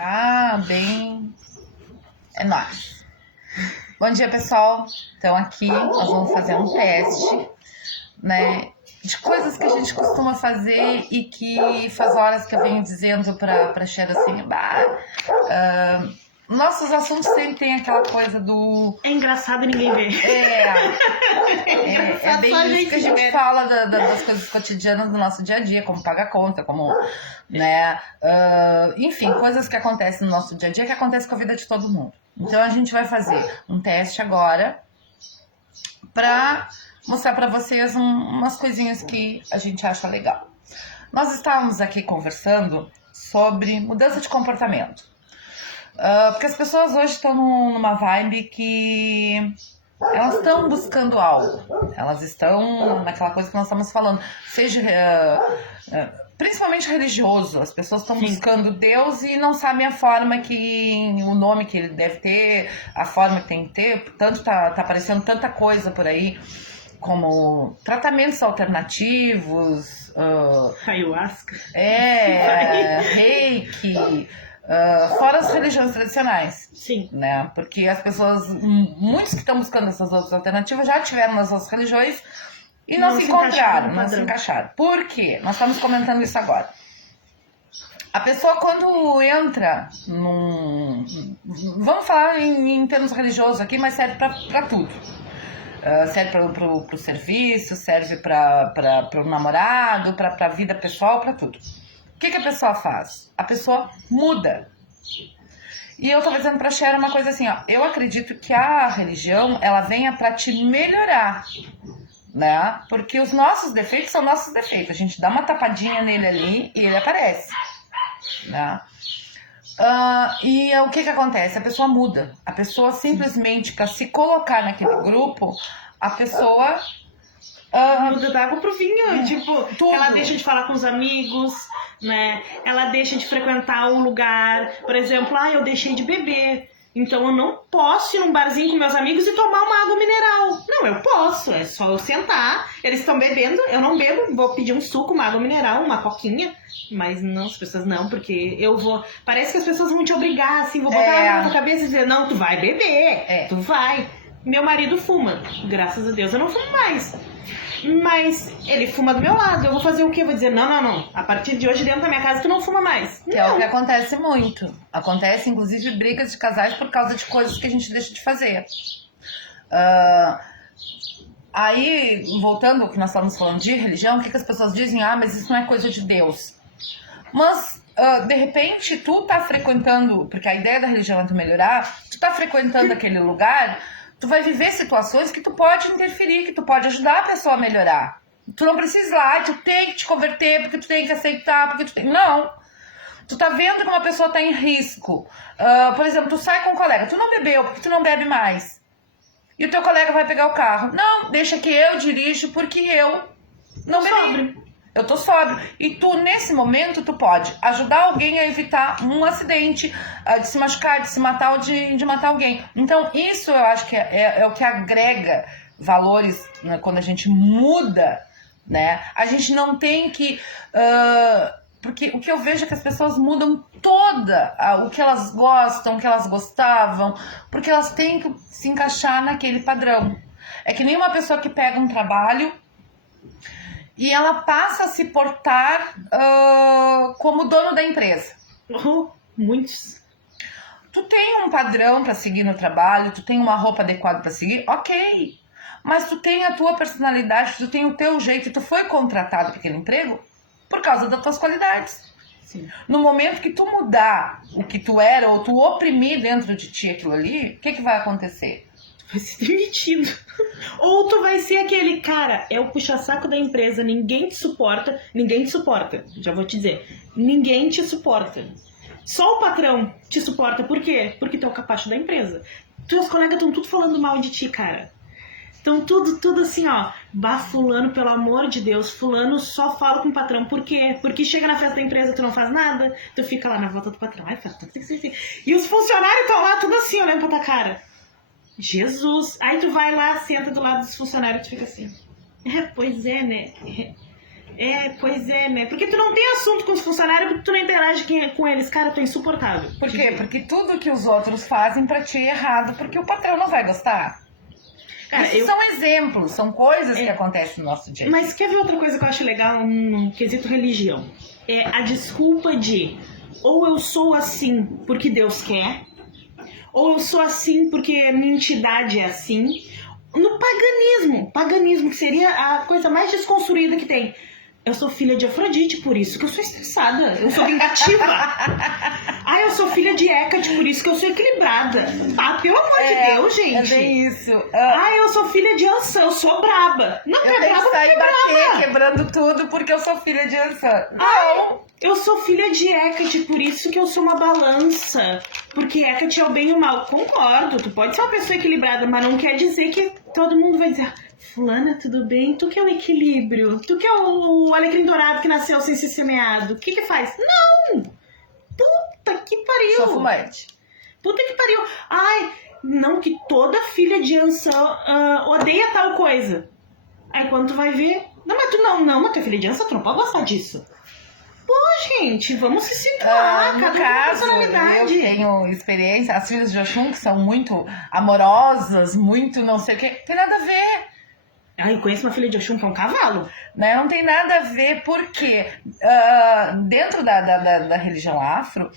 Tá bem. É nóis. Bom dia, pessoal. Então aqui nós vamos fazer um teste, né, de coisas que a gente costuma fazer e que faz horas que eu venho dizendo pra Xera assim, nossos assuntos sempre tem aquela coisa do... É engraçado e ninguém vê. É bem isso que a gente fala das coisas cotidianas do nosso dia a dia, como pagar conta, como, né, enfim, coisas que acontecem no nosso dia a dia, que acontecem com a vida de todo mundo. Então a gente vai fazer um teste agora pra mostrar pra vocês umas coisinhas que a gente acha legal. Nós estávamos aqui conversando sobre mudança de comportamento. Porque as pessoas hoje estão numa vibe que elas estão buscando algo. Elas estão naquela coisa que nós estamos falando. Seja principalmente religioso. As pessoas estão buscando Deus e não sabem a forma que... o nome que ele deve ter, a forma que tem que ter. Portanto, tá aparecendo tanta coisa por aí, como tratamentos alternativos, ayahuasca. Reiki, fora as religiões tradicionais. Sim. Né? Porque as pessoas, muitos que estão buscando essas outras alternativas já tiveram nas outras religiões e não se encontraram, não se encaixaram. Por quê? Nós estamos comentando isso agora. A pessoa, quando entra num... Vamos falar em termos religiosos aqui, mas serve para tudo. Serve para o serviço, serve para o namorado, para a vida pessoal, para tudo. O que a pessoa faz? A pessoa muda. E eu tô dizendo pra Xera uma coisa assim, ó. Eu acredito que a religião, ela venha pra te melhorar, né? Porque os nossos defeitos são nossos defeitos. A gente dá uma tapadinha nele ali e ele aparece, né? E o que acontece? A pessoa muda. A pessoa simplesmente, pra se colocar naquele grupo, a pessoa... muda da água pro vinho, tipo, tudo. Ela deixa de falar com os amigos, né? Ela deixa de frequentar um lugar. Por exemplo, eu deixei de beber, então eu não posso ir num barzinho com meus amigos e tomar uma água mineral. Não, eu posso, é só eu sentar. Eles estão bebendo, eu não bebo, vou pedir um suco, uma água mineral, uma coquinha. Mas não, as pessoas não, porque eu vou... Parece que as pessoas vão te obrigar, assim, vou botar na tua cabeça e dizer, não, tu vai beber, tu vai. Meu marido fuma, graças a Deus eu não fumo mais. Mas ele fuma do meu lado, eu vou fazer o quê? Eu vou dizer, não, a partir de hoje dentro da minha casa tu não fuma mais. Que é o que acontece muito. Acontece, inclusive, brigas de casais por causa de coisas que a gente deixa de fazer. Aí, voltando ao que nós estamos falando de religião, o que as pessoas dizem? Mas isso não é coisa de Deus. Mas, de repente, tu tá frequentando, porque a ideia da religião é tu melhorar, tu tá frequentando aquele lugar... Tu vai viver situações que tu pode interferir, que tu pode ajudar a pessoa a melhorar. Tu não precisa ir lá, tu tem que te converter, porque tu tem que aceitar, porque tu tem... Não. Tu tá vendo que uma pessoa tá em risco. Por exemplo, tu sai com um colega, tu não bebeu, porque tu não bebe mais. E o teu colega vai pegar o carro. Não, deixa que eu dirijo, porque eu não bebi. Eu tô sóbrio. E tu, nesse momento, tu pode ajudar alguém a evitar um acidente, de se machucar, de se matar ou de matar alguém. Então, isso eu acho que é o que agrega valores, né, quando a gente muda, né? A gente não tem que... porque o que eu vejo é que as pessoas mudam o que elas gostam, o que elas gostavam, porque elas têm que se encaixar naquele padrão. É que nem uma pessoa que pega um trabalho... E ela passa a se portar como dono da empresa. Muitos. Tu tem um padrão para seguir no trabalho, tu tem uma roupa adequada para seguir, ok. Mas tu tem a tua personalidade, tu tem o teu jeito, tu foi contratado para aquele emprego por causa das tuas qualidades. Sim. No momento que tu mudar o que tu era ou tu oprimir dentro de ti aquilo ali, o que vai acontecer? Vai ser demitido. Ou tu vai ser aquele cara, é o puxa-saco da empresa, ninguém te suporta, já vou te dizer, ninguém te suporta. Só o patrão te suporta, por quê? Porque tu é o capacho da empresa. Teus colegas estão tudo falando mal de ti, cara. Estão tudo assim, fulano, pelo amor de Deus, fulano só fala com o patrão, por quê? Porque chega na festa da empresa, tu não faz nada, tu fica lá na volta do patrão, faz tudo assim. E os funcionários estão lá, tudo assim, olhando pra tua cara. Jesus! Aí tu vai lá, senta do lado dos funcionários e tu fica assim. Pois é, né? Pois é, né? Porque tu não tem assunto com os funcionários, porque tu não interage com eles. Cara, tu é insuportável. Por quê? Porque tudo que os outros fazem pra ti é errado, porque o patrão não vai gostar. Cara, Isso são exemplos, são coisas que acontecem no nosso dia a dia. Mas quer ver outra coisa que eu acho legal no quesito religião? É a desculpa de ou eu sou assim porque Deus quer, ou eu sou assim porque a minha entidade é assim. No paganismo, que seria a coisa mais desconstruída que tem. Eu sou filha de Afrodite, por isso que eu sou estressada. Eu sou vingativa. Eu sou filha de Hecate, por isso que eu sou equilibrada. Pelo amor de Deus, gente. É bem isso. Eu sou filha de Ansan, eu sou braba. Não, eu tenho que sair bater, quebrando tudo, porque eu sou filha de Ansan. Não. Eu sou filha de Hecate, por isso que eu sou uma balança. Porque Hecate é o bem e o mal. Concordo, tu pode ser uma pessoa equilibrada, mas não quer dizer que todo mundo vai dizer... Fulana, tudo bem? Tu que é o equilíbrio. Tu que é o alecrim dourado que nasceu sem ser semeado. O que faz? Não! Puta que pariu! Sou fumante. Puta que pariu! Não, que toda filha de Ansan odeia tal coisa. Aí quando tu vai ver... Não, mas tu é filha de Ansan, tu não pode gostar disso. Pô, gente, vamos se situar. No caso, eu tenho experiência. As filhas de Oxum, que são muito amorosas, muito não sei o que, tem nada a ver. Eu conheço uma filha de Oxum que é um cavalo. Né? Não tem nada a ver, porque dentro da religião afro,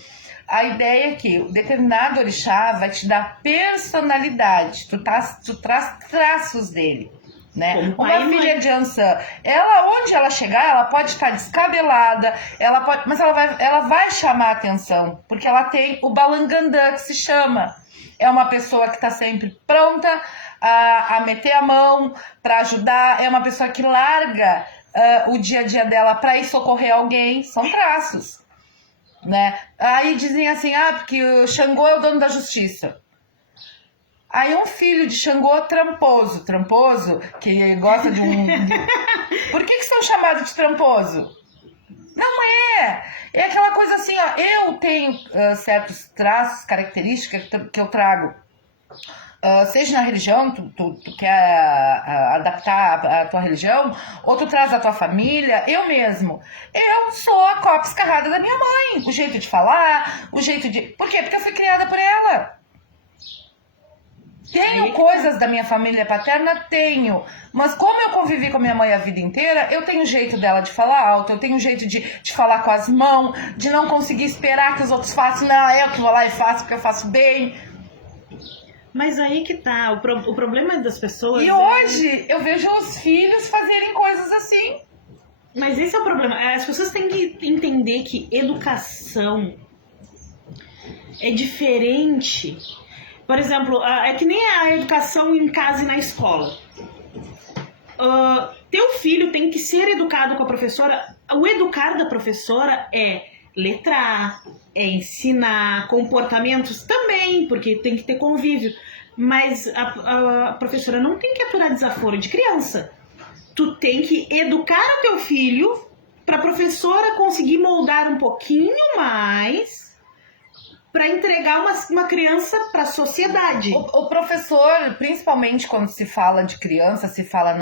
a ideia é que o determinado orixá vai te dar personalidade, tu traz traços dele. Né? Uma filha de Ansan, onde ela chegar, ela pode estar descabelada, mas ela vai chamar a atenção, porque ela tem o balangandã, que se chama. É uma pessoa que está sempre pronta a meter a mão para ajudar, é uma pessoa que larga o dia a dia dela para ir socorrer alguém, são traços. Né? Aí dizem assim, porque o Xangô é o dono da justiça. Aí um filho de Xangô tramposo, que gosta de um... Por que são chamados de tramposo? Não é! É aquela coisa assim, eu tenho certos traços, características que eu trago. Seja na religião, tu quer adaptar a tua religião, ou tu traz a tua família, eu mesmo. Eu sou a cópia escarrada da minha mãe. O jeito de falar, o jeito de... Por quê? Porque eu fui criada por ela. Tenho coisas da minha família paterna? Tenho. Mas como eu convivi com a minha mãe a vida inteira, eu tenho jeito dela de falar alto, eu tenho jeito de falar com as mãos, de não conseguir esperar que os outros façam. Não, eu que vou lá e faço porque eu faço bem. Mas aí que tá, o problema das pessoas... E hoje eu vejo os filhos fazerem coisas assim. Mas esse é o problema. As pessoas têm que entender que educação é diferente. Por exemplo, é que nem a educação em casa e na escola. Teu filho tem que ser educado com a professora. O educar da professora é letrar, é ensinar comportamentos também, porque tem que ter convívio. Mas a professora não tem que aturar desaforo de criança. Tu tem que educar o teu filho para a professora conseguir moldar um pouquinho mais para entregar uma criança para a sociedade. O professor, principalmente quando se fala de criança, se fala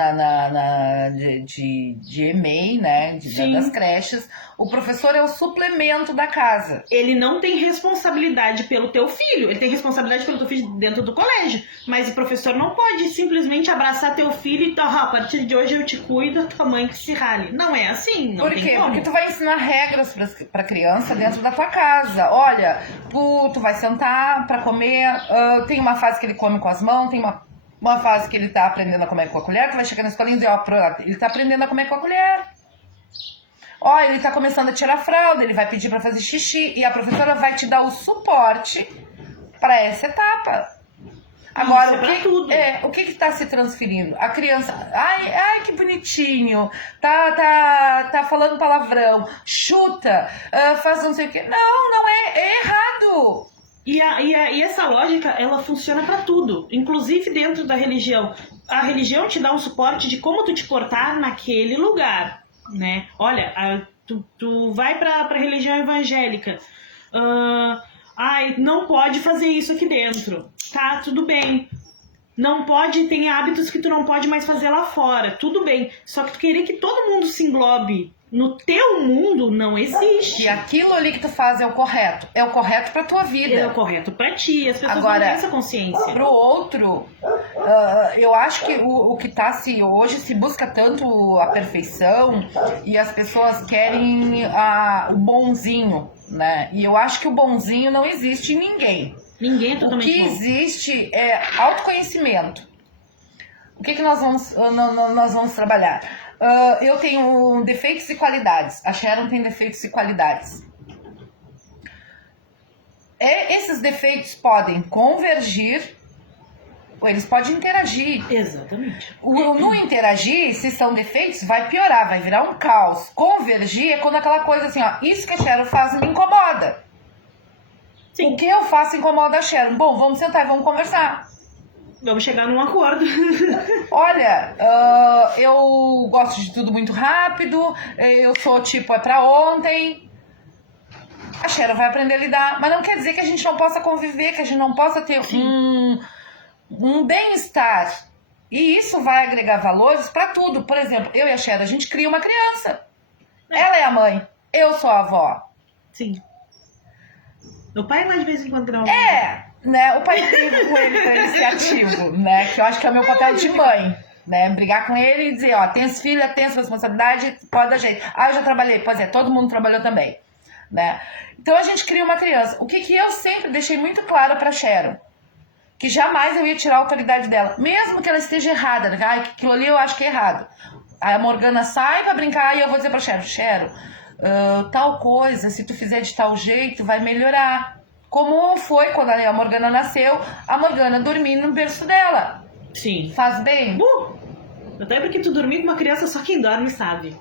de EMEI, né, das creches, o professor é o suplemento da casa. Ele não tem responsabilidade pelo teu filho, ele tem responsabilidade pelo teu filho dentro do colégio, mas o professor não pode simplesmente abraçar teu filho e a partir de hoje eu te cuido, a tua mãe que se rale. Não é assim, não tem como. Por quê? Porque tu vai ensinar regras pra criança dentro da tua casa. Olha, tu vai sentar pra comer, tem uma fase que ele come com as mãos, tem uma fase que ele tá aprendendo a comer com a colher, tu vai chegar na escolinha e dizer, ele tá aprendendo a comer com a colher. Ele tá começando a tirar a fralda, ele vai pedir pra fazer xixi e a professora vai te dar o suporte pra essa etapa. Agora, o que tá se transferindo? A criança, ai que bonitinho, tá falando palavrão, chuta, faz não sei o quê. Não é errado. E essa lógica, ela funciona pra tudo, inclusive dentro da religião. A religião te dá um suporte de como tu te portar naquele lugar, né? Olha, tu vai pra religião evangélica, não pode fazer isso aqui dentro. Tá, tudo bem. Não pode, tem hábitos que tu não pode mais fazer lá fora. Tudo bem. Só que tu querer que todo mundo se englobe no teu mundo não existe. E aquilo ali que tu faz é o correto. É o correto pra tua vida. É o correto pra ti. As pessoas Agora, não têm essa consciência. Pro outro, eu acho que o que tá hoje se busca tanto a perfeição e as pessoas querem o bonzinho, né? E eu acho que o bonzinho não existe em ninguém. Ninguém é O totalmente que bom. existe é autoconhecimento. O que nós vamos trabalhar? Eu tenho defeitos e qualidades. A Sharon tem defeitos e qualidades. Esses defeitos podem convergir ou eles podem interagir. Exatamente. No interagir, se são defeitos, vai piorar, vai virar um caos. Convergir é quando aquela coisa assim, ó, isso que a Sharon faz me incomoda. Sim. O que eu faço incomoda a Sharon. Bom, vamos sentar e vamos conversar. Vamos chegar num acordo. Olha, eu gosto de tudo muito rápido, eu sou tipo, é pra ontem. A Sharon vai aprender a lidar, mas não quer dizer que a gente não possa conviver, que a gente não possa ter um bem-estar. E isso vai agregar valores pra tudo. Por exemplo, eu e a Sharon, a gente cria uma criança. Ela é a mãe, eu sou a avó. Sim. Meu pai lá de vez em quando não. Né? O pai briga com ele pra ele ser ativo, né? Que eu acho que é o meu papel de mãe, né? Brigar com ele e dizer, ó, tem filha, tem essa responsabilidade, pode dar jeito. Eu já trabalhei, pois é, todo mundo trabalhou também, né? Então a gente cria uma criança. O que eu sempre deixei muito claro pra Sharon? Que jamais eu ia tirar a autoridade dela, mesmo que ela esteja errada, né? Ai, aquilo ali eu acho que é errado. Aí a Morgana sai pra brincar e eu vou dizer pra Sharon, tal coisa, se tu fizer de tal jeito, vai melhorar. Como foi quando a Morgana nasceu, a Morgana dormindo no berço dela. Sim. Faz bem? Até porque tu dormir com uma criança, só quem dorme sabe.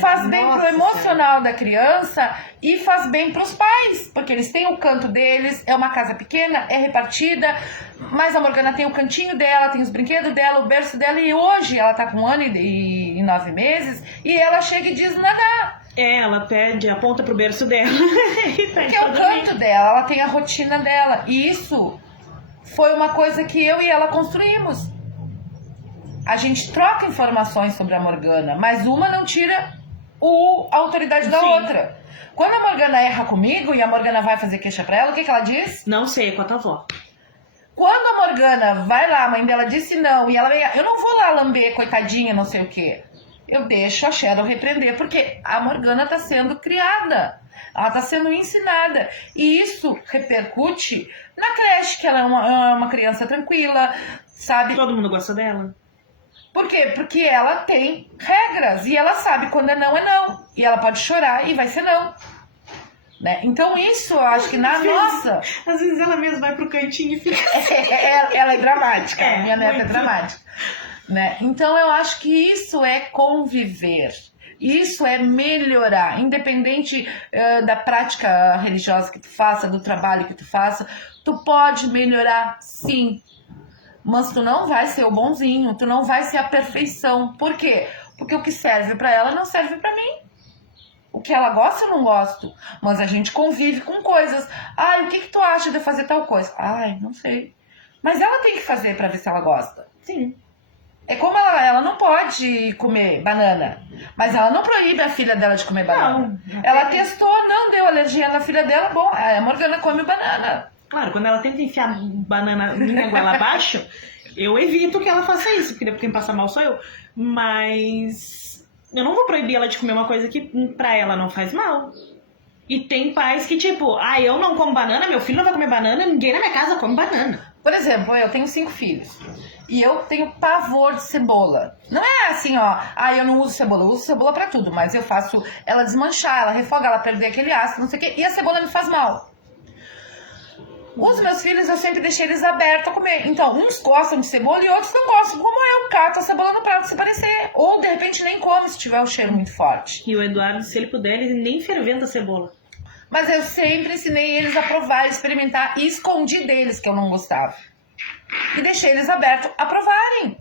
Faz bem pro emocional da criança e faz bem pros pais, porque eles têm o canto deles, é uma casa pequena, é repartida, mas a Morgana tem o cantinho dela, tem os brinquedos dela, o berço dela, e hoje ela tá com 1 ano e 9 meses, e ela chega e diz nada. Ela pede, aponta pro berço dela. Que é o canto dela, ela tem a rotina dela. E isso foi uma coisa que eu e ela construímos. A gente troca informações sobre a Morgana, mas uma não tira a autoridade da outra. Quando a Morgana erra comigo e a Morgana vai fazer queixa pra ela, o que ela diz? Não sei, é com a tua avó. Quando a Morgana vai lá, a mãe dela disse não, e ela vem, eu não vou lá lamber, coitadinha, não sei o quê. Eu deixo a Sharon repreender, porque a Morgana está sendo criada, ela está sendo ensinada. E isso repercute na creche, que ela é uma criança tranquila, sabe? Todo mundo gosta dela. Por quê? Porque ela tem regras e ela sabe quando é não. E ela pode chorar e vai ser não. Né? Então isso eu acho que na nossa... Às vezes ela mesma vai pro cantinho e fica... ela é dramática, minha neta é dramática. Né? Então eu acho que isso é conviver, isso é melhorar, independente da prática religiosa que tu faça, do trabalho que tu faça, tu pode melhorar sim, mas tu não vai ser o bonzinho, tu não vai ser a perfeição. Por quê? Porque o que serve pra ela não serve pra mim. O que ela gosta eu não gosto, mas a gente convive com coisas. Ai, o que tu acha de fazer tal coisa? Ai, não sei, mas ela tem que fazer pra ver se ela gosta. Sim. É como ela não pode comer banana, mas ela não proíbe a filha dela de comer banana. Não. Ela testou, não deu alergia na filha dela, bom, a Morgana come banana. Claro, quando ela tenta enfiar banana minha goela abaixo, eu evito que ela faça isso, porque quem passa mal sou eu. Mas eu não vou proibir ela de comer uma coisa que pra ela não faz mal. E tem pais que tipo, eu não como banana, meu filho não vai comer banana, ninguém na minha casa come banana. Por exemplo, eu tenho 5 filhos. E eu tenho pavor de cebola. Não é assim, ó, eu não uso cebola. Eu uso cebola pra tudo, mas eu faço ela desmanchar, ela refoga, ela perder aquele ácido, não sei o quê. E a cebola me faz mal. Os meus filhos, eu sempre deixei eles abertos a comer. Então, uns gostam de cebola e outros não gostam. Como eu cato a cebola no prato se parecer. Ou, de repente, nem come se tiver o cheiro muito forte. E o Eduardo, se ele puder, ele nem ferventa a cebola. Mas eu sempre ensinei eles a provar, experimentar e escondi deles que eu não gostava. E deixei eles abertos a provarem.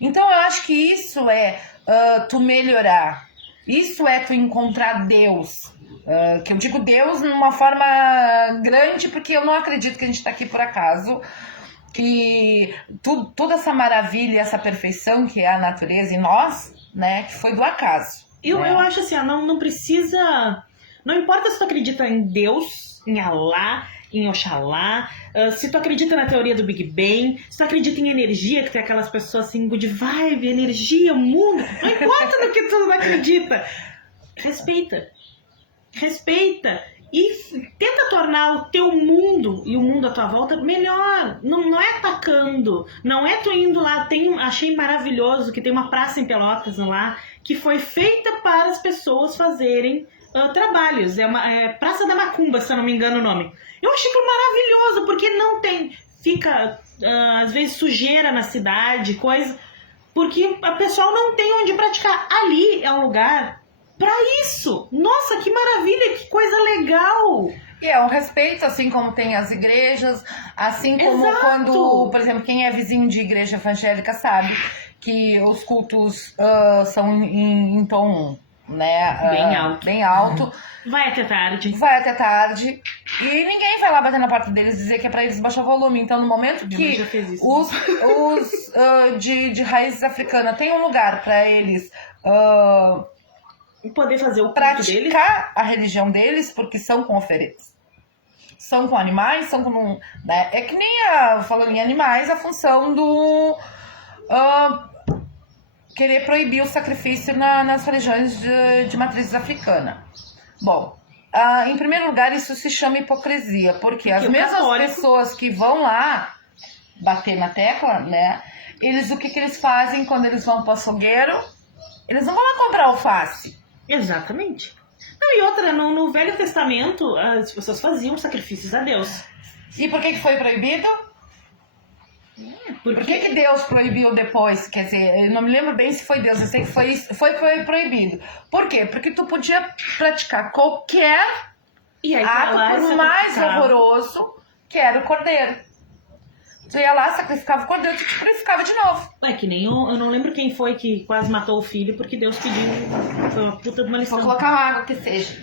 Então eu acho que isso é tu melhorar. Isso é tu encontrar Deus. Que eu digo Deus numa forma grande, porque eu não acredito que a gente está aqui por acaso. que toda essa maravilha, essa perfeição que é a natureza em nós, né, que foi do acaso. Eu acho assim, não precisa... Não importa se tu acredita em Deus, em Alá, em Oxalá, se tu acredita na teoria do Big Bang, se tu acredita em energia, que tem aquelas pessoas assim, good vibe, energia, mundo, não importa no que tu não acredita. Respeita. Respeita. E tenta tornar o teu mundo e o mundo à tua volta melhor. Não é atacando. Não é tu indo lá. Achei maravilhoso que tem uma praça em Pelotas lá que foi feita para as pessoas fazerem trabalhos. É Praça da Macumba, se eu não me engano o nome. Eu achei aquilo maravilhoso, porque não tem... Fica, às vezes, sujeira na cidade, coisa... Porque a pessoa não tem onde praticar. Ali é um lugar... Pra isso! Nossa, que maravilha, que coisa legal! E é um respeito, assim como tem as igrejas, assim como Exato. Quando, por exemplo, quem é vizinho de igreja evangélica sabe que os cultos são em tom, né, bem alto. Vai até tarde. Vai até tarde. E ninguém vai lá bater na porta deles e dizer que é pra eles baixar o volume. Então, no momento que os de raízes africanas têm um lugar pra eles... poder fazer o culto praticar deles. A religião deles, porque são com oferendas. São com animais, são com... Né? É que nem, falando em animais, a função do... querer proibir o sacrifício nas religiões de matrizes africana. Bom, em primeiro lugar, isso se chama hipocrisia, porque as mesmas pessoas que vão lá bater na tecla, né? O que eles fazem quando eles vão para o açougueiro? Eles não vão lá comprar alface. Exatamente. Não, e outra, no Velho Testamento, as pessoas faziam sacrifícios a Deus. E por que foi proibido? Por que Deus proibiu depois? Quer dizer, eu não me lembro bem se foi Deus, eu sei que foi proibido. Por quê? Porque tu podia praticar qualquer ato, por mais horroroso, que era o cordeiro. Tu ia lá, sacrificava o cordeiro, tu sacrificava de novo. É que nem eu não lembro quem foi que quase matou o filho, porque Deus pediu. Foi uma puta de uma lição. Vou colocar uma água que seja.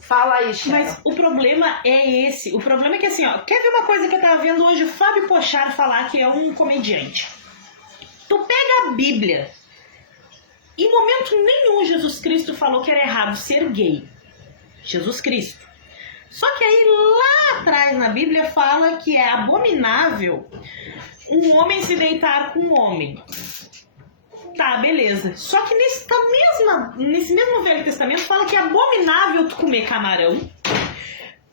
Fala aí, Cheryl. Mas o problema é esse. O problema é que assim, ó, quer ver uma coisa que eu tava vendo hoje o Fábio Pochar falar, que é um comediante. Tu pega a Bíblia. Em momento nenhum Jesus Cristo falou que era errado ser gay. Jesus Cristo. Só que aí lá atrás na Bíblia fala que é abominável um homem se deitar com um homem. Tá, beleza. Só que nesse mesmo Velho Testamento fala que é abominável tu comer camarão,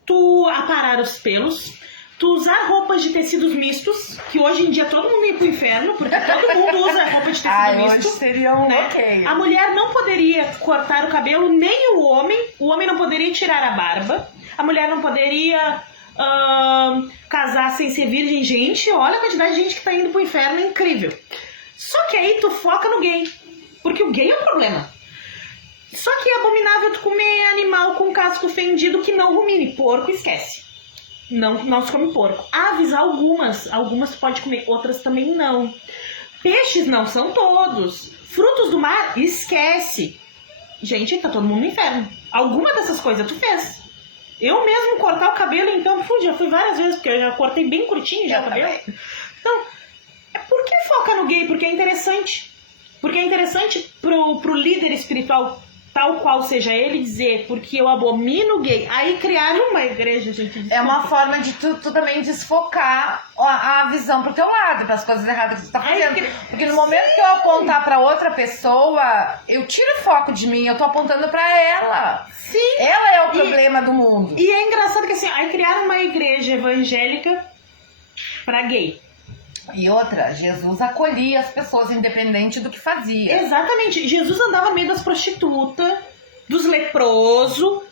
tu aparar os pelos, tu usar roupas de tecidos mistos, que hoje em dia todo mundo ia pro inferno, porque todo mundo usa roupa de tecido misto. Hoje seria ok. A mulher não poderia cortar o cabelo, nem o homem não poderia tirar a barba, a mulher não poderia casar sem ser virgem. Gente, olha a quantidade de gente que tá indo pro inferno, é incrível. Só que aí tu foca no gay, porque o gay é um problema. Só que é abominável tu comer animal com casco fendido que não rumine. Porco, esquece. Não se come porco. Aves, algumas tu pode comer, outras também não. Peixes não são todos. Frutos do mar, esquece. Gente, tá todo mundo no inferno. Alguma dessas coisas tu fez. Eu mesmo cortar o cabelo, então, já fui várias vezes, porque eu já cortei bem curtinho já o cabelo. Então, por que foca no gay? Porque é interessante. Porque é interessante pro líder espiritual, tal qual seja ele, dizer, porque eu abomino gay. Aí criaram uma igreja, gente. É uma forma de tu também desfocar a visão pro teu lado, para as coisas erradas que tu tá fazendo. Porque no momento que eu apontar pra outra pessoa, eu tiro o foco de mim, eu tô apontando pra ela. Sim. Ela é o problema do mundo. E é engraçado que assim, aí criaram uma igreja evangélica pra gay. E outra, Jesus acolhia as pessoas, independente do que fazia. Exatamente. Jesus andava no meio das prostitutas, dos leprosos,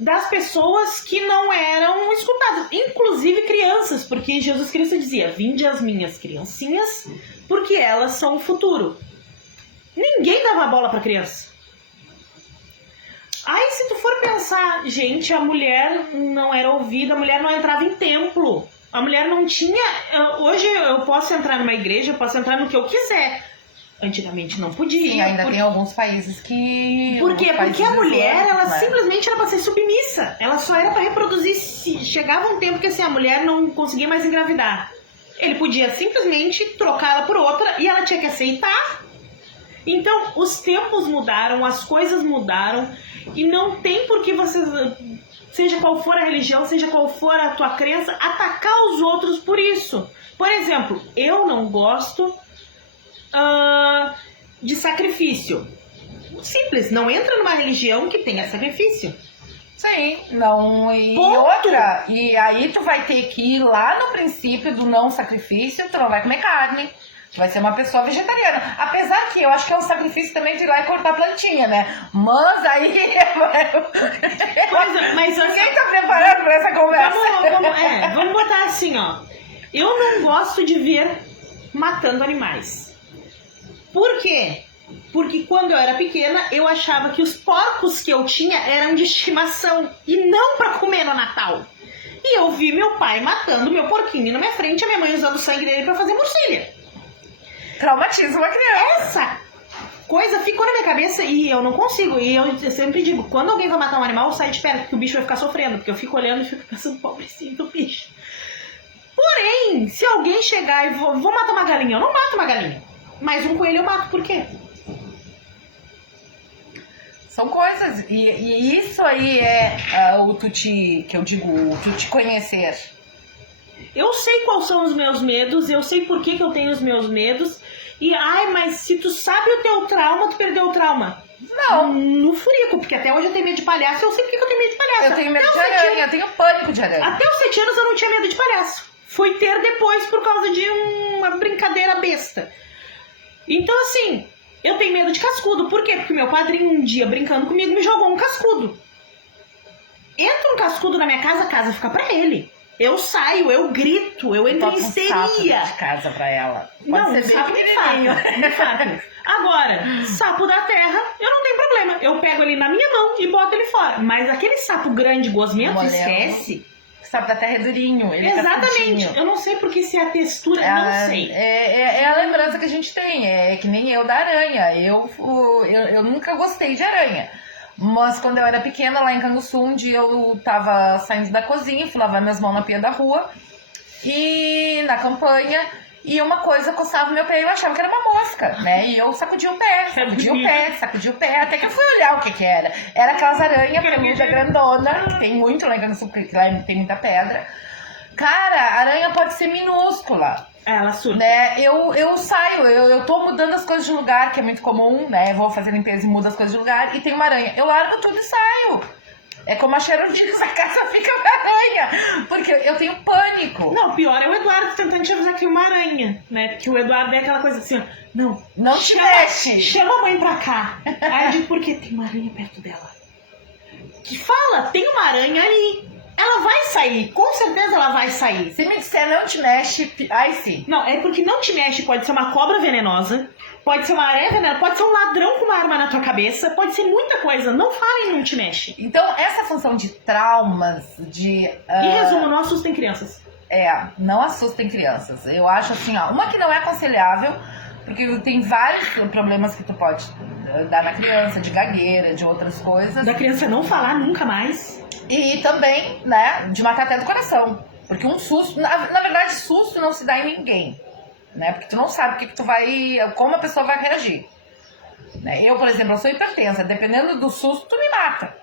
das pessoas que não eram escutadas. Inclusive crianças, porque Jesus Cristo dizia, vinde as minhas criancinhas, porque elas são o futuro. Ninguém dava bola pra criança. Aí se tu for pensar, gente, a mulher não era ouvida, a mulher não entrava em templo. A mulher não tinha... Hoje eu posso entrar numa igreja, eu posso entrar no que eu quiser. Antigamente não podia. Sim, ainda tem alguns países que... Por quê? Porque a mulher, ela simplesmente era pra ser submissa. Ela só era pra reproduzir. Chegava um tempo que assim, a mulher não conseguia mais engravidar. Ele podia simplesmente trocá-la por outra e ela tinha que aceitar. Então, os tempos mudaram, as coisas mudaram e não tem por que você, seja qual for a religião, seja qual for a tua crença, atacar os outros por isso. Por exemplo, eu não gosto de sacrifício. Simples, não entra numa religião que tenha sacrifício. Sim, não, e Ponto. outra, e aí tu vai ter que ir lá no princípio do não sacrifício, tu não vai comer carne, tu vai ser uma pessoa vegetariana, apesar que eu acho que é um sacrifício também de ir lá e cortar plantinha, né, mas aí Mas ninguém tá preparado pra essa conversa. Vamos botar assim, ó, eu não gosto de ver matando animais. Por quê? Porque quando eu era pequena, eu achava que os porcos que eu tinha eram de estimação e não pra comer no Natal. E eu vi meu pai matando meu porquinho na minha frente, a minha mãe usando o sangue dele pra fazer morcilha. Traumatiza uma criança. Essa coisa ficou na minha cabeça e eu não consigo. E eu sempre digo, quando alguém vai matar um animal, sai de perto, porque o bicho vai ficar sofrendo. Porque eu fico olhando e fico pensando, pobrecinho do bicho. Porém, se alguém chegar e vou matar uma galinha, eu não mato uma galinha. Mas um coelho eu mato, por quê? São coisas, e isso aí é que eu digo, o tu te conhecer. Eu sei quais são os meus medos, eu sei por que eu tenho os meus medos. E, mas se tu sabe o teu trauma, tu perdeu o trauma. Não. No furico, porque até hoje eu tenho medo de palhaço, eu sei porque eu tenho medo de palhaço. Eu tenho medo de aranha, eu tenho pânico de aranha. Até os 7 anos eu não tinha medo de palhaço. Fui ter depois por causa de uma brincadeira besta. Então, assim, eu tenho medo de cascudo. Por quê? Porque meu padrinho, um dia, brincando comigo, me jogou um cascudo. Entra um cascudo na minha casa, a casa fica pra ele. Eu saio, eu grito, eu entro em histeria. De casa pra ela. Pode não, ser sapo bem me infarta. Agora, sapo da terra, eu não tenho problema. Eu pego ele na minha mão e boto ele fora. Mas aquele sapo grande, gosmento, esquece. O sapo da terra é durinho. Ele exatamente. É eu não sei porque se é a textura, não sei. É a lembrança que a gente tem. É que nem eu da aranha. Eu nunca gostei de aranha. Mas quando eu era pequena, lá em Canguçu, um dia eu tava saindo da cozinha, fui lavar minhas mãos na pia da rua, e na campanha, e uma coisa coçava o meu pé e eu achava que era uma mosca, né? E eu sacudia o pé, até que eu fui olhar o que era. Era aquelas aranhas peluda grandona, que tem muito lá em Canguçu, porque lá tem muita pedra. Cara, a aranha pode ser minúscula. Ela surta. Né? Eu saio, eu tô mudando as coisas de lugar, que é muito comum, né? Vou fazer limpeza e mudo as coisas de lugar, e tem uma aranha. Eu largo tudo e saio. É como a Sharon diz, a casa fica pra aranha. Porque eu tenho pânico. Não, pior é o Eduardo tentando te avisar que é uma aranha, né? Porque o Eduardo é aquela coisa assim, ó. Não te mexe. Chama a mãe pra cá. Aí eu digo, por quê? Tem uma aranha perto dela. Que fala, tem uma aranha ali. Ela vai sair, com certeza ela vai sair. Se me disser não te mexe, aí sim. Não, é porque não te mexe, pode ser uma cobra venenosa, pode ser uma aranha venenosa, pode ser um ladrão com uma arma na tua cabeça, pode ser muita coisa. Não fale não te mexe. Então, essa função de traumas, de... Em resumo, não assustem crianças. Não assustem crianças. Eu acho assim, ó, uma que não é aconselhável, porque tem vários problemas que tu pode dar na criança, de gagueira, de outras coisas. Da criança não falar nunca mais. E também, né, de matar até do coração. Porque um susto, na verdade, susto não se dá em ninguém, né? Porque tu não sabe o que tu vai, como a pessoa vai reagir. Né? Eu, por exemplo, eu sou hipertensa, dependendo do susto, tu me mata.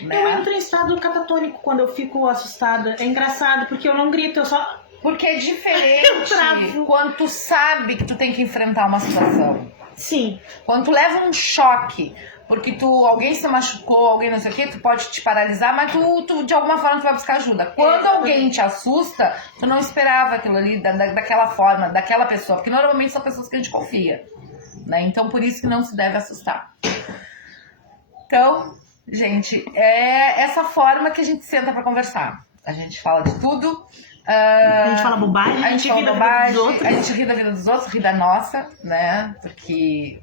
Né? Eu entro em estado catatônico quando eu fico assustada. É engraçado, porque eu não grito, eu só... Porque é diferente quando tu sabe que tu tem que enfrentar uma situação. Sim. Quando tu leva um choque... Porque alguém se machucou, alguém não sei o que, tu pode te paralisar, mas tu de alguma forma tu vai buscar ajuda. Quando alguém te assusta, tu não esperava aquilo ali daquela forma, daquela pessoa. Porque normalmente são pessoas que a gente confia. Né? Então por isso que não se deve assustar. Então, gente, é essa forma que a gente senta pra conversar. A gente fala de tudo. A gente fala bobagem, a gente ri da vida dos outros. A gente ri da vida dos outros, ri da nossa, né? Porque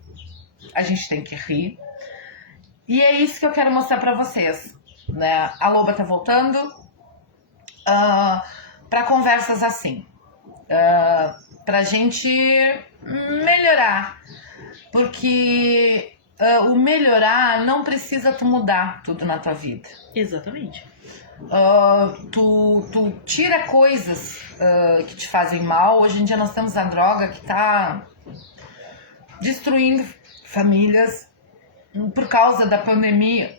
a gente tem que rir. E é isso que eu quero mostrar pra vocês, né? A Loba tá voltando pra conversas assim, pra gente melhorar, porque o melhorar não precisa tu mudar tudo na tua vida. Exatamente. tu tira coisas que te fazem mal. Hoje em dia nós temos a droga que tá destruindo famílias. Por causa da pandemia,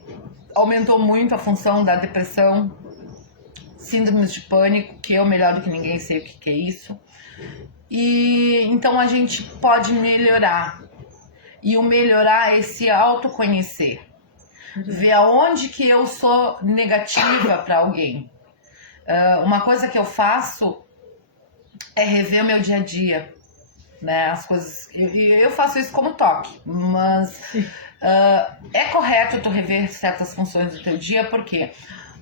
aumentou muito a função da depressão, síndromes de pânico, que eu melhor do que ninguém sei o que é isso. E então a gente pode melhorar. E o melhorar é se autoconhecer. Ver aonde que eu sou negativa para alguém. Uma coisa que eu faço é rever o meu dia a dia, né? As coisas. Eu faço isso como toque, mas é correto tu rever certas funções do teu dia, porque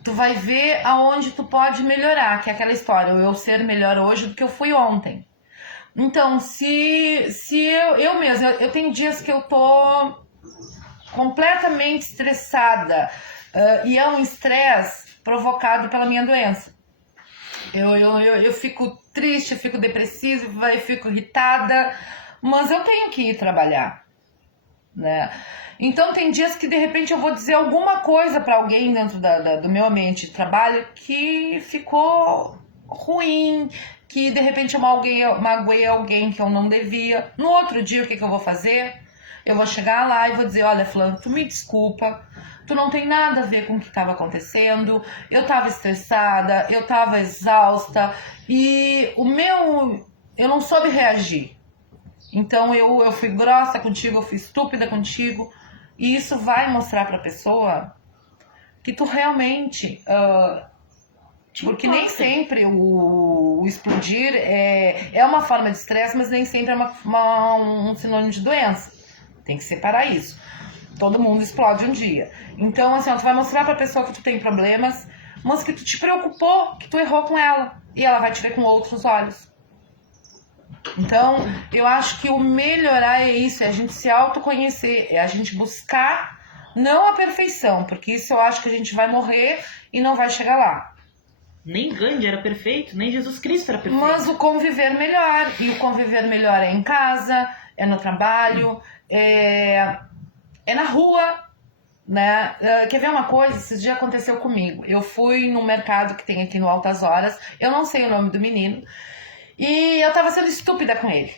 tu vai ver aonde tu pode melhorar, que é aquela história, eu ser melhor hoje do que eu fui ontem. Então, se eu mesma, eu tenho dias que eu tô completamente estressada, e é um estresse provocado pela minha doença. Eu fico triste, eu fico depressiva, eu fico irritada, mas eu tenho que ir trabalhar, né? Então tem dias que de repente eu vou dizer alguma coisa para alguém dentro do meu ambiente de trabalho que ficou ruim, que de repente eu magoei alguém que eu não devia. No outro dia o que eu vou fazer? Eu vou chegar lá e vou dizer, olha fulano, tu me desculpa, tu não tem nada a ver com o que estava acontecendo, eu estava estressada, eu estava exausta e eu não soube reagir. Então eu fui grossa contigo, eu fui estúpida contigo, e isso vai mostrar pra pessoa que tu realmente... porque nem sempre o explodir é uma forma de estresse, mas nem sempre é um sinônimo de doença. Tem que separar isso. Todo mundo explode um dia. Então, assim, tu vai mostrar pra pessoa que tu tem problemas, mas que tu te preocupou, que tu errou com ela. E ela vai te ver com outros olhos. Então, eu acho que o melhorar é isso, é a gente se autoconhecer, é a gente buscar, não a perfeição, porque isso eu acho que a gente vai morrer e não vai chegar lá. Nem Gandhi era perfeito, nem Jesus Cristo era perfeito. Mas o conviver melhor, e o conviver melhor é em casa, é no trabalho, é na rua, né? Quer ver uma coisa? Esses dias aconteceu comigo. Eu fui num mercado que tem aqui no Altas Horas, eu não sei o nome do menino, e eu tava sendo estúpida com ele,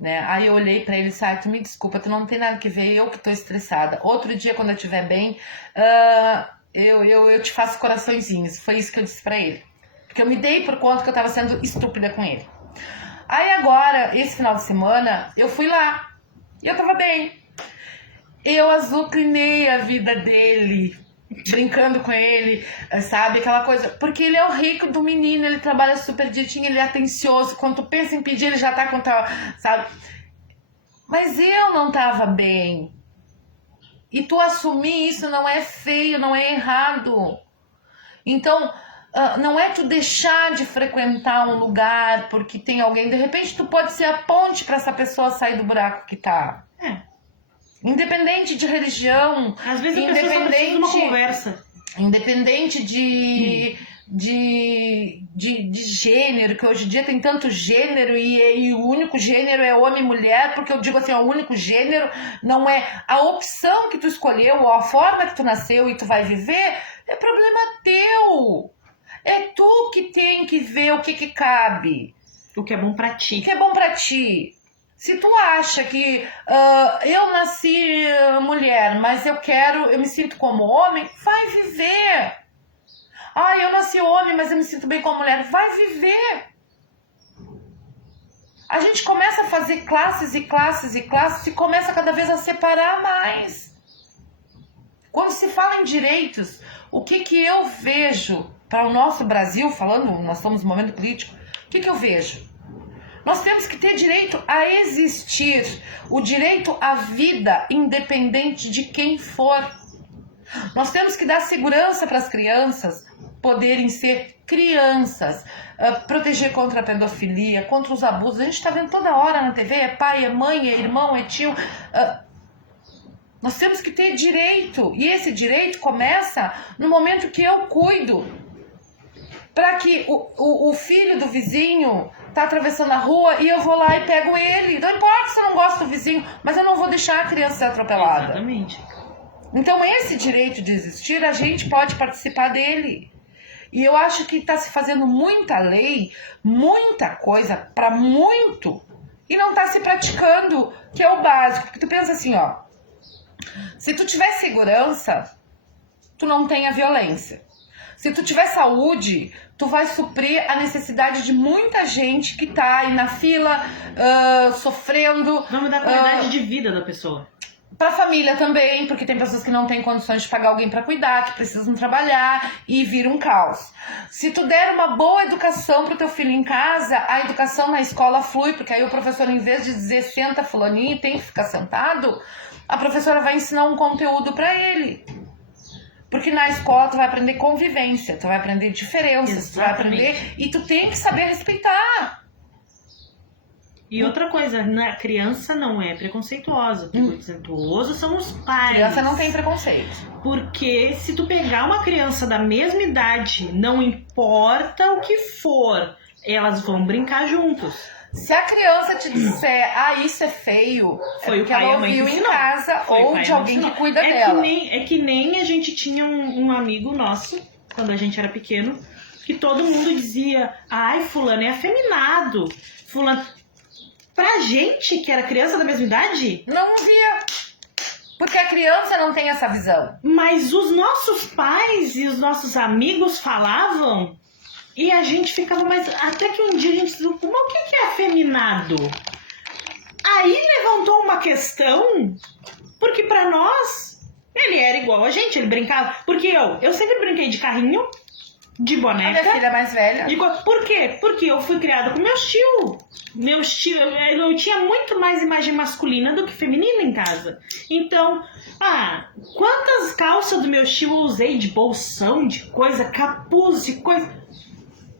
né? Aí eu olhei pra ele e disse, tu me desculpa, tu não tem nada que ver, eu que tô estressada. Outro dia, quando eu estiver bem, eu te faço coraçõezinhos. Foi isso que eu disse pra ele. Porque eu me dei por conta que eu tava sendo estúpida com ele. Aí agora, esse final de semana, eu fui lá. E eu tava bem. Eu azucrinei a vida dele, brincando com ele, sabe? Aquela coisa. Porque ele é o rico do menino, ele trabalha super direitinho, ele é atencioso. Quando tu pensa em pedir, ele já tá com tal, sabe? Mas eu não tava bem. E tu assumir isso não é feio, não é errado. Então, não é tu deixar de frequentar um lugar porque tem alguém. De repente, tu pode ser a ponte para essa pessoa sair do buraco que tá. Independente de religião. Às vezes a pessoa só precisa de uma conversa. Independente de gênero, que hoje em dia tem tanto gênero e o único gênero é homem e mulher, porque eu digo assim, o único gênero não é a opção que tu escolheu ou a forma que tu nasceu e tu vai viver, é problema teu. É tu que tem que ver o que cabe. O que é bom pra ti. O que é bom pra ti. Se tu acha que eu nasci mulher, mas eu me sinto como homem, vai viver. Eu nasci homem, mas eu me sinto bem como mulher. Vai viver. A gente começa a fazer classes e classes e classes e começa cada vez a separar mais. Quando se fala em direitos, o que eu vejo para o nosso Brasil, falando, nós estamos no momento político, o que eu vejo? Nós temos que ter direito a existir, o direito à vida independente de quem for. Nós temos que dar segurança para as crianças poderem ser crianças, proteger contra a pedofilia, contra os abusos. A gente está vendo toda hora na TV, é pai, é mãe, é irmão, é tio. Nós temos que ter direito, e esse direito começa no momento que eu cuido. Para que o filho do vizinho tá atravessando a rua e eu vou lá e pego ele. Não importa se eu não gosto do vizinho, mas eu não vou deixar a criança ser atropelada. Exatamente. Então esse direito de existir, a gente pode participar dele. E eu acho que está se fazendo muita lei, muita coisa para muito, e não está se praticando, que é o básico. Porque tu pensa assim, ó, se tu tiver segurança, tu não tem a violência. Se tu tiver saúde, tu vai suprir a necessidade de muita gente que tá aí na fila, sofrendo. Vamos dar qualidade de vida da pessoa. Pra família também, porque tem pessoas que não têm condições de pagar alguém pra cuidar, que precisam trabalhar e vira um caos. Se tu der uma boa educação pro teu filho em casa, a educação na escola flui, porque aí o professor, em vez de dizer senta fulaninho, tem que ficar sentado, a professora vai ensinar um conteúdo pra ele. Porque na escola tu vai aprender convivência, tu vai aprender diferenças, tu vai aprender e tu tem que saber respeitar. E outra coisa, a criança não é preconceituosa. Preconceituoso são os pais. A criança não tem preconceito. Porque se tu pegar uma criança da mesma idade, não importa o que for, elas vão brincar juntos. Se a criança te disser, isso é feio, foi porque ela ouviu em casa ou de alguém que cuida dela. É que nem a gente tinha um amigo nosso, quando a gente era pequeno, que todo mundo dizia, fulano é afeminado, fulano... Pra gente, que era criança da mesma idade... Não via. Porque a criança não tem essa visão. Mas os nossos pais e os nossos amigos falavam... E a gente ficava mais... Até que um dia a gente disse, o que é afeminado? Aí levantou uma questão, porque pra nós, ele era igual a gente, ele brincava. Porque eu sempre brinquei de carrinho, de boneca. A minha filha mais velha. Por quê? Porque eu fui criada com meus tios. Eu tinha muito mais imagem masculina do que feminina em casa. Então, quantas calças do meu tio eu usei de bolsão, de coisa, capuz, de coisa...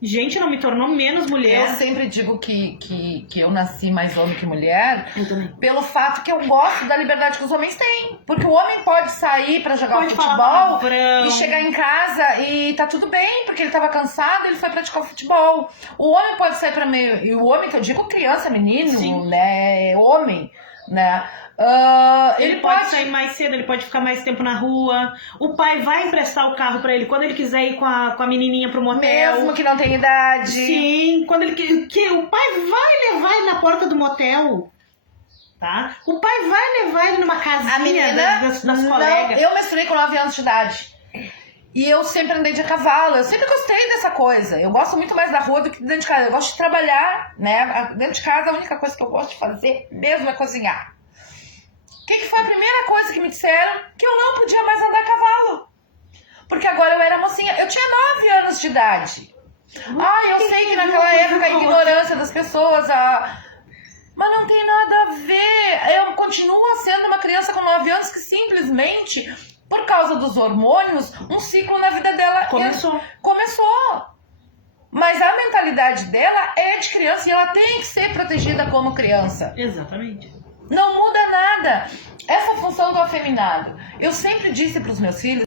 Gente, não me tornou menos mulher. Eu sempre digo que eu nasci mais homem que mulher. Eu também. Pelo fato que eu gosto da liberdade que os homens têm. Porque o homem pode sair pra jogar futebol e chegar em casa e tá tudo bem, porque ele tava cansado e ele foi praticar o futebol. O homem pode sair pra meio... E o homem, que eu digo criança, menino, Sim. né? Homem, né? Ele pode sair mais cedo, ele pode ficar mais tempo na rua. O pai vai emprestar o carro pra ele quando ele quiser ir com a menininha pro motel. Mesmo que não tenha idade. Sim, quando ele que o pai vai levar ele na porta do motel. Tá? O pai vai levar ele numa casinha a menina, das colegas. Eu menstruei com 9 anos de idade. E eu sempre andei de cavalo, eu sempre gostei dessa coisa. Eu gosto muito mais da rua do que dentro de casa. Eu gosto de trabalhar, né? Dentro de casa, a única coisa que eu gosto de fazer mesmo é cozinhar. O que foi a primeira coisa que me disseram? Que eu não podia mais andar a cavalo. Porque agora eu era mocinha. Eu tinha 9 anos de idade. Eu sei que naquela época a ignorância das pessoas, mas não tem nada a ver. Eu continuo sendo uma criança com 9 anos que simplesmente, por causa dos hormônios, um ciclo na vida dela começou. Mas a mentalidade dela é de criança e ela tem que ser protegida como criança. Exatamente. Não muda nada. Essa função do afeminado. Eu sempre disse para os meus filhos